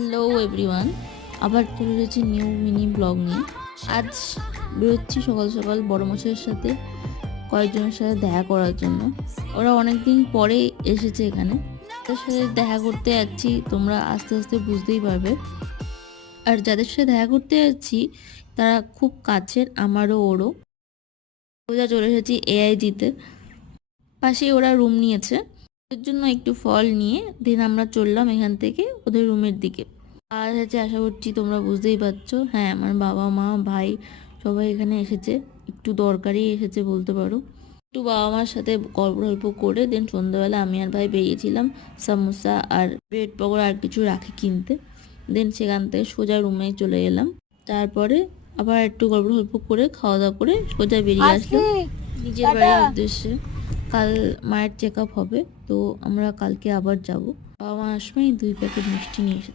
Hello everyone, আবার চলে এসেছি নিউ মিনি ব্লগ নিয়ে। আজ বেরোচ্ছি সকাল সকাল বড় মশাইয়ের সাথে কয়েকজনের সাথে দেখা করার জন্য। ওরা অনেক দিন পরে এসেছে এখানে, তাদের সাথে দেখা করতে যাচ্ছি। তোমরা আস্তে আস্তে বুঝতেই পারবে। আর যাদের সাথে দেখা করতে যাচ্ছি তারা খুব কাছের, আমারও ওরও। সোজা চলে এসেছি এআইজিতে, পাশেই ওরা রুম নিয়েছে। ওদের জন্য একটু ফল নিয়ে দেন আমরা চললাম এখান থেকে ওদের রুমের দিকে। আর হচ্ছে আশা করছি তোমরা বুঝতেই পারছো, হ্যাঁ আমার বাবা মা ভাই সবাই এখানে এসেছে, একটু দরকারি এসেছে বলতে পারো। একটু বাবা মার সাথে গল্প করে দেন সন্ধ্যাবেলা আমি আর ভাই বেরিয়েছিলাম সামোসা আর ব্রেড পকোড়া আর কিছু রাখি কিনতে। দেন সেখান থেকে সোজা রুমে চলে এলাম। তারপরে আবার একটু গল্প করে খাওয়া দাওয়া করে সোজা বেরিয়ে আসলাম নিজের বাড়ির উদ্দেশ্যে। কাল মায়ের চেক আপ হবে, তো আমরা কালকে আবার যাব। বাবা মা আসবে 2 প্যাকেট মিষ্টি নিয়ে এসেছে।